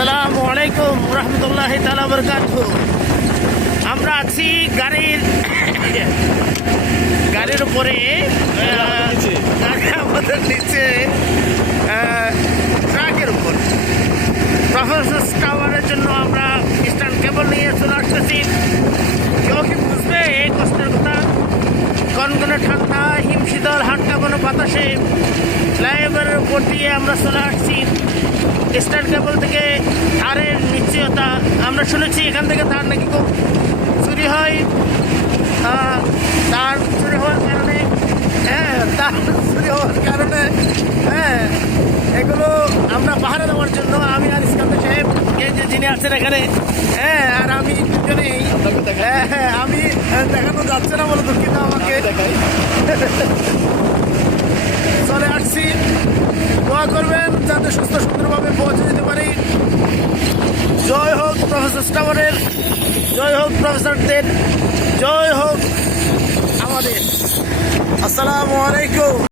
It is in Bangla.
আসসালামু আলাইকুম রহমতুল্লাহি তাআলা বারাকাতুহু। আমরা আছি গাড়ির উপরে, আমাদের নিচে ট্রাকের উপর প্রফেসর টাওয়ারের জন্য আমরা ইস্টার্ন কেবল নিয়ে চলে আসতেছি। কেউ কি বুঝবে এই কষ্টের কথা? কনকনে ঠান্ডা, হিমশীতল, হাট কাঁপানো বাতাসে ফ্লাইওভারের উপর দিয়ে আমরা চলে আসছি। ইস্টার্ন কেবল থেকে তারের নিশ্চয়তা আমরা শুনেছি এখান থেকে তার নাকি খুব চুরি হয়। তার চুরি হওয়ার কারণে এগুলো আমরা পাহারা দেওয়ার জন্য আমি আর ইস্কান্দার সাহেব এই যে যিনি আছেন এখানে, আর আমি দুজনেই আমি দেখানো যাচ্ছে না বলে দুঃখিত, আমাকে চলে আসছি। দোয়া করবেন যাতে সুস্থ সুন্দরভাবে পৌঁছে যেতে পারি। জয় হোক প্রফেসর টাওয়ারের, জয় হোক প্রফেসরদের, জয় হোক আমাদের। আসসালামু আলাইকুম।